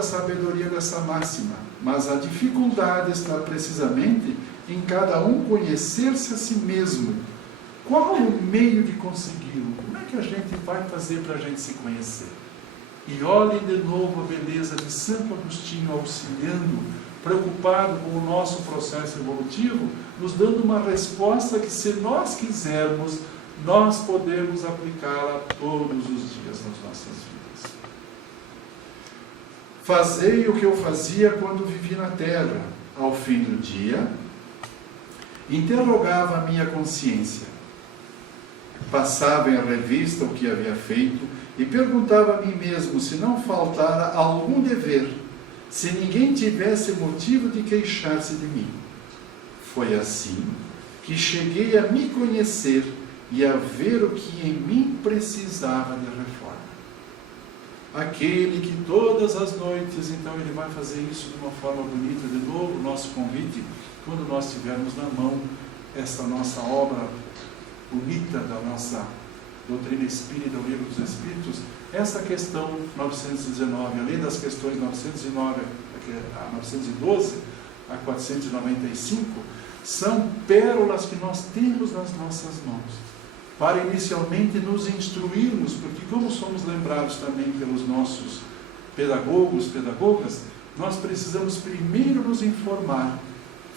a sabedoria dessa máxima, mas a dificuldade está precisamente em cada um conhecer-se a si mesmo. Qual o meio de consegui-lo? Como é que a gente vai fazer para a gente se conhecer? E olhem de novo a beleza de Santo Agostinho auxiliando, preocupado com o nosso processo evolutivo, nos dando uma resposta que, se nós quisermos, nós podemos aplicá-la todos os dias nas nossas vidas. Fazei o que eu fazia quando vivi na terra. Ao fim do dia, interrogava a minha consciência. Passava em revista o que havia feito e perguntava a mim mesmo se não faltara algum dever, se ninguém tivesse motivo de queixar-se de mim. Foi assim que cheguei a me conhecer e a ver o que em mim precisava de reforma. Aquele que todas as noites, então ele vai fazer isso de uma forma bonita, de novo, nosso convite, quando nós tivermos na mão esta nossa obra bonita da nossa doutrina espírita, o livro dos Espíritos, essa questão 919, além das questões 909 a 912 a 495, são pérolas que nós temos nas nossas mãos, para inicialmente nos instruirmos, porque como somos lembrados também pelos nossos pedagogas, nós precisamos primeiro nos informar,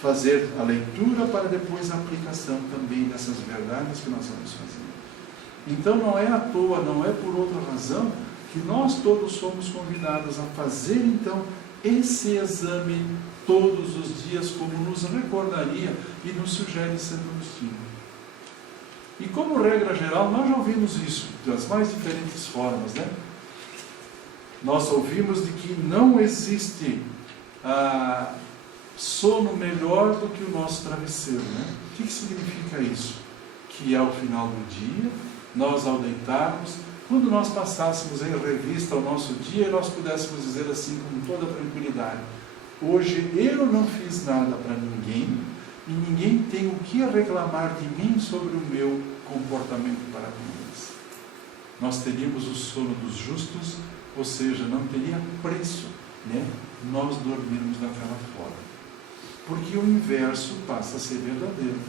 fazer a leitura para depois a aplicação também dessas verdades que nós vamos fazer. Então não é à toa, não é por outra razão que nós todos somos convidados a fazer então esse exame todos os dias, como nos recordaria e nos sugere Santo Agostinho. E como regra geral, nós já ouvimos isso das mais diferentes formas, né? Nós ouvimos de que não existe sono melhor do que o nosso travesseiro, né? O que significa isso? Que ao final do dia, nós ao deitarmos, quando nós passássemos em revista o nosso dia, nós pudéssemos dizer assim com toda tranquilidade: hoje eu não fiz nada para ninguém, e ninguém tem o que reclamar de mim sobre o meu comportamento para com eles. Nós teríamos o sono dos justos, ou seja, não teria preço, né, nós dormirmos daquela forma. Porque o inverso passa a ser verdadeiro.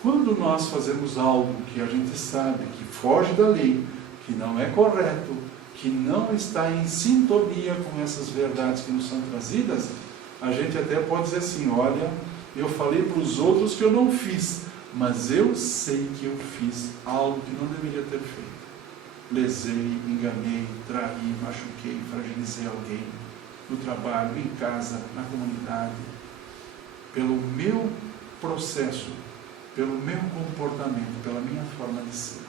Quando nós fazemos algo que a gente sabe que foge da lei, que não é correto, que não está em sintonia com essas verdades que nos são trazidas, a gente até pode dizer assim: olha, eu falei para os outros que eu não fiz, mas eu sei que eu fiz algo que não deveria ter feito. Lesei, enganei, traí, machuquei, fragilizei alguém, no trabalho, em casa, na comunidade. Pelo meu processo, pelo meu comportamento, pela minha forma de ser.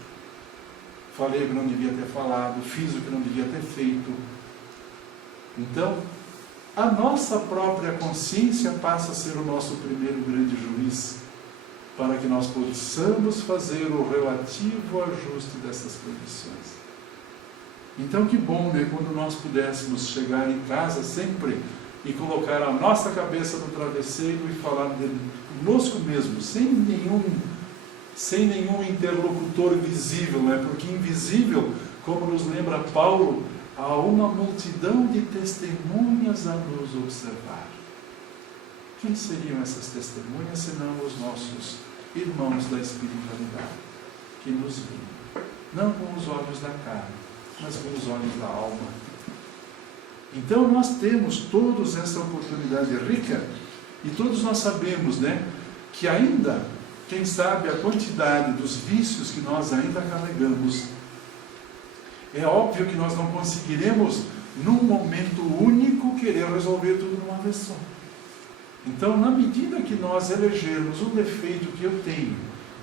Falei o que não devia ter falado, fiz o que não devia ter feito. Então, a nossa própria consciência passa a ser o nosso primeiro grande juiz, para que nós possamos fazer o relativo ajuste dessas condições. Então, que bom, né, quando nós pudéssemos chegar em casa sempre e colocar a nossa cabeça no travesseiro e falar conosco mesmo, sem nenhum interlocutor visível, né? Porque invisível, como nos lembra Paulo, há uma multidão de testemunhas a nos observar. Quem seriam essas testemunhas, senão os nossos irmãos da espiritualidade, que nos veem, não com os olhos da carne, mas com os olhos da alma. Então nós temos todos essa oportunidade rica, e todos nós sabemos, né, que ainda, quem sabe a quantidade dos vícios que nós ainda carregamos, é óbvio que nós não conseguiremos, num momento único, querer resolver tudo numa vez só. Então, na medida que nós elegermos um defeito que eu tenho,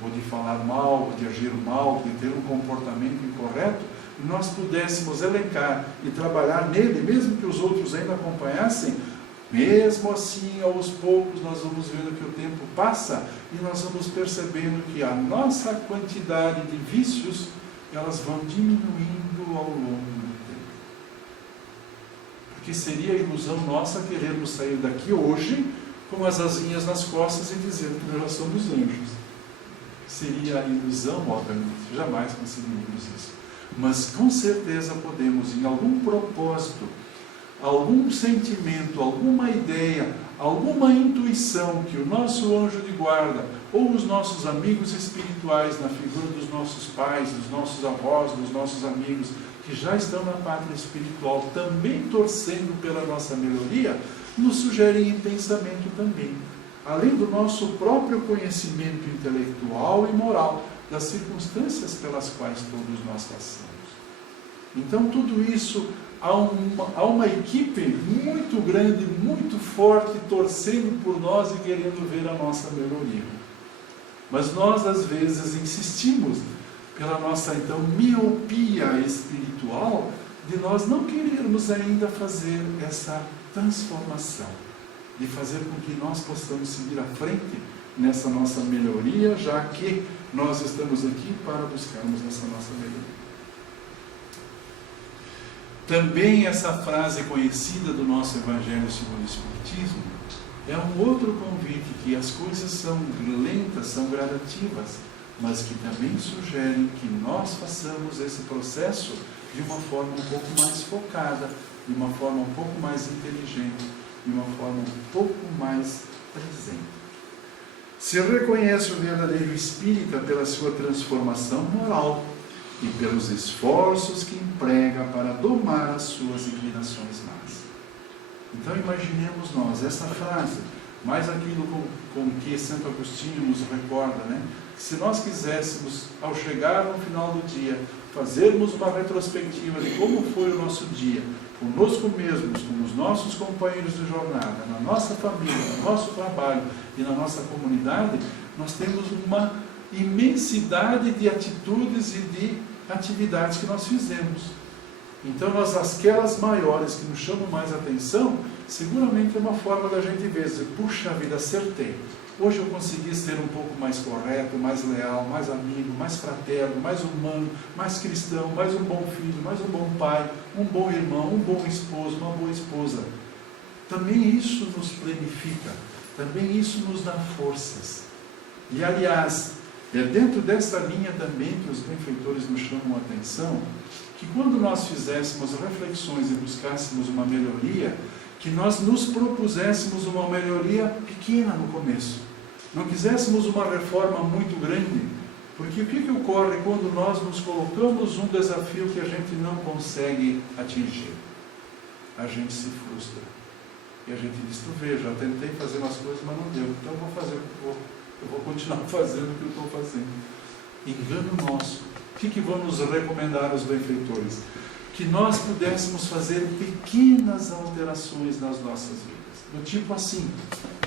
ou de falar mal, ou de agir mal, de ter um comportamento incorreto, e nós pudéssemos elencar e trabalhar nele, mesmo que os outros ainda acompanhassem, mesmo assim, aos poucos, nós vamos vendo que o tempo passa e nós vamos percebendo que a nossa quantidade de vícios, elas vão diminuindo ao longo do tempo. Porque seria a ilusão nossa querermos sair daqui hoje com as asinhas nas costas e dizer que nós somos anjos. Seria a ilusão, obviamente, jamais conseguiríamos isso. Mas com certeza podemos, em algum propósito, algum sentimento, alguma ideia, alguma intuição que o nosso anjo de guarda ou os nossos amigos espirituais, na figura dos nossos pais, dos nossos avós, dos nossos amigos, que já estão na pátria espiritual, também torcendo pela nossa melhoria, nos sugerem em pensamento também, além do nosso próprio conhecimento intelectual e moral, das circunstâncias pelas quais todos nós passamos. Então, tudo isso, há uma equipe muito grande, muito forte, torcendo por nós e querendo ver a nossa melhoria. Mas nós, às vezes, insistimos, pela nossa, então, miopia espiritual, de nós não querermos ainda fazer essa transformação, de fazer com que nós possamos seguir à frente nessa nossa melhoria, já que nós estamos aqui para buscarmos essa nossa melhoria. Também essa frase conhecida do nosso Evangelho segundo o Espiritismo é um outro convite, que as coisas são lentas, são gradativas, mas que também sugerem que nós façamos esse processo de uma forma um pouco mais focada, de uma forma um pouco mais inteligente, de uma forma um pouco mais presente. Se reconhece o verdadeiro espírita pela sua transformação moral e pelos esforços que emprega para domar as suas inclinações más. Então imaginemos nós essa frase, mais aquilo com que Santo Agostinho nos recorda, né? Se nós quiséssemos, ao chegar no final do dia, fazermos uma retrospectiva de como foi o nosso dia, conosco mesmos, com os nossos companheiros de jornada, na nossa família, no nosso trabalho e na nossa comunidade, nós temos uma imensidade de atitudes e de atividades que nós fizemos. Então, aquelas maiores que nos chamam mais atenção, seguramente é uma forma da gente ver, dizer, puxa vida, acertei. Hoje eu consegui ser um pouco mais correto, mais leal, mais amigo, mais fraterno, mais humano, mais cristão, mais um bom filho, mais um bom pai, um bom irmão, um bom esposo, uma boa esposa. Também isso nos planifica, também isso nos dá forças. E, aliás, é dentro dessa linha também que os benfeitores nos chamam a atenção, que quando nós fizéssemos reflexões e buscássemos uma melhoria, que nós nos propuséssemos uma melhoria pequena no começo. Não quiséssemos uma reforma muito grande, porque o que ocorre quando nós nos colocamos um desafio que a gente não consegue atingir? A gente se frustra. E a gente diz, tu veja, eu tentei fazer umas coisas, mas não deu, então eu vou continuar fazendo o que eu estou fazendo. Engano nosso. O que vão nos recomendar os benfeitores? Que nós pudéssemos fazer pequenas alterações nas nossas vidas. Do tipo assim,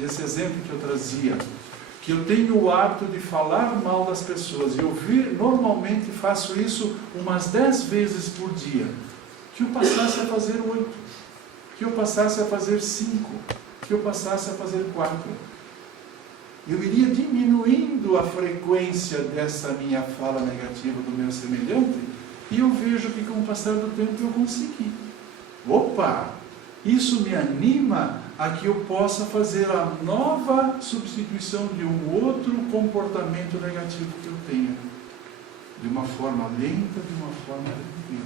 esse exemplo que eu trazia, que eu tenho o hábito de falar mal das pessoas, e eu normalmente faço isso umas 10 vezes por dia, que eu passasse a fazer 8, que eu passasse a fazer 5, que eu passasse a fazer 4. Eu iria diminuindo a frequência dessa minha fala negativa do meu semelhante, e eu vejo que com o passar do tempo eu consegui. Opa! Isso me anima a que eu possa fazer a nova substituição de um outro comportamento negativo que eu tenho. De uma forma lenta, de uma forma tranquila.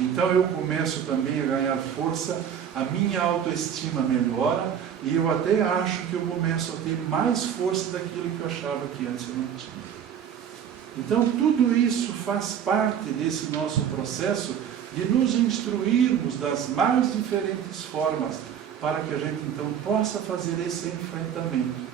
Então eu começo também a ganhar força, a minha autoestima melhora, e eu até acho que eu começo a ter mais força daquilo que eu achava que antes eu não tinha. Então, tudo isso faz parte desse nosso processo de nos instruirmos das mais diferentes formas para que a gente, então, possa fazer esse enfrentamento.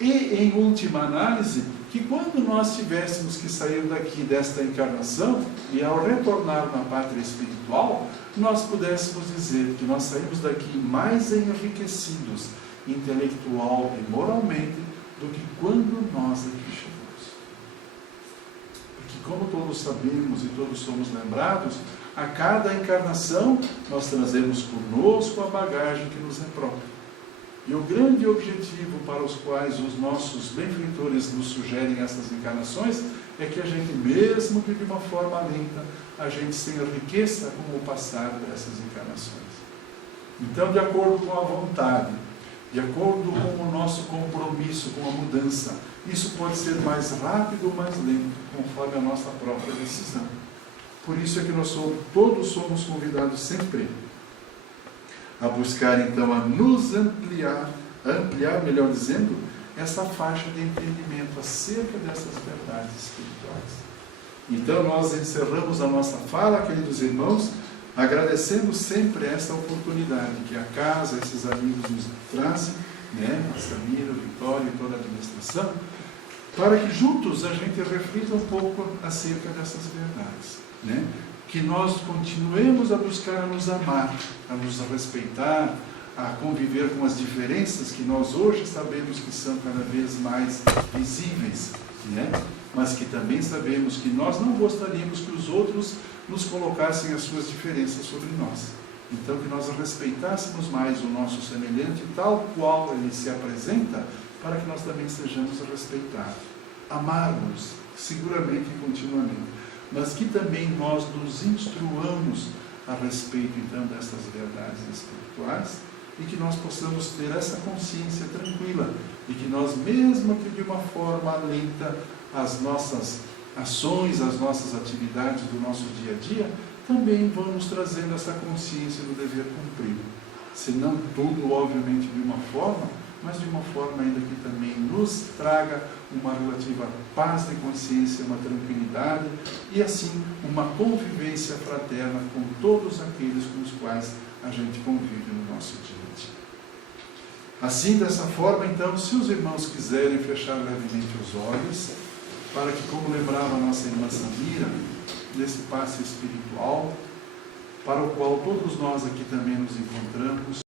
E, em última análise, que quando nós tivéssemos que sair daqui desta encarnação e ao retornar na pátria espiritual, nós pudéssemos dizer que nós saímos daqui mais enriquecidos intelectual e moralmente do que quando nós aqui chegamos. Como todos sabemos e todos somos lembrados, a cada encarnação nós trazemos conosco a bagagem que nos é própria. E o grande objetivo para os quais os nossos benfeitores nos sugerem essas encarnações é que a gente, mesmo que de uma forma lenta, a gente se enriqueça com o passar dessas encarnações. Então, de acordo com a vontade, de acordo com o nosso compromisso com a mudança, isso pode ser mais rápido ou mais lento, conforme a nossa própria decisão. Por isso é que nós todos somos convidados sempre a buscar então a nos ampliar, melhor dizendo, essa faixa de entendimento acerca dessas verdades espirituais. Então nós encerramos a nossa fala, queridos irmãos, agradecendo sempre esta oportunidade que a casa, esses amigos nos trazem, a Samira, o Vitório e toda a administração, para que juntos a gente reflita um pouco acerca dessas verdades, que nós continuemos a buscar a nos amar, a nos respeitar, a conviver com as diferenças que nós hoje sabemos que são cada vez mais visíveis, mas que também sabemos que nós não gostaríamos que os outros nos colocassem as suas diferenças sobre nós. Então, que nós respeitássemos mais o nosso semelhante, tal qual ele se apresenta, para que nós também sejamos respeitados. Amarmos, seguramente e continuamente, mas que também nós nos instruamos a respeito, então, dessas verdades espirituais, e que nós possamos ter essa consciência tranquila, de que nós, mesmo que de uma forma lenta, as nossas ações, as nossas atividades do nosso dia a dia, também vamos trazendo essa consciência do dever cumprido. Se não tudo, obviamente, de uma forma, mas de uma forma ainda que também nos traga uma relativa paz de consciência, uma tranquilidade e, assim, uma convivência fraterna com todos aqueles com os quais a gente convive no nosso dia a dia. Assim, dessa forma, então, se os irmãos quiserem fechar levemente os olhos, para que, como lembrava a nossa irmã Samira, nesse passe espiritual, para o qual todos nós aqui também nos encontramos,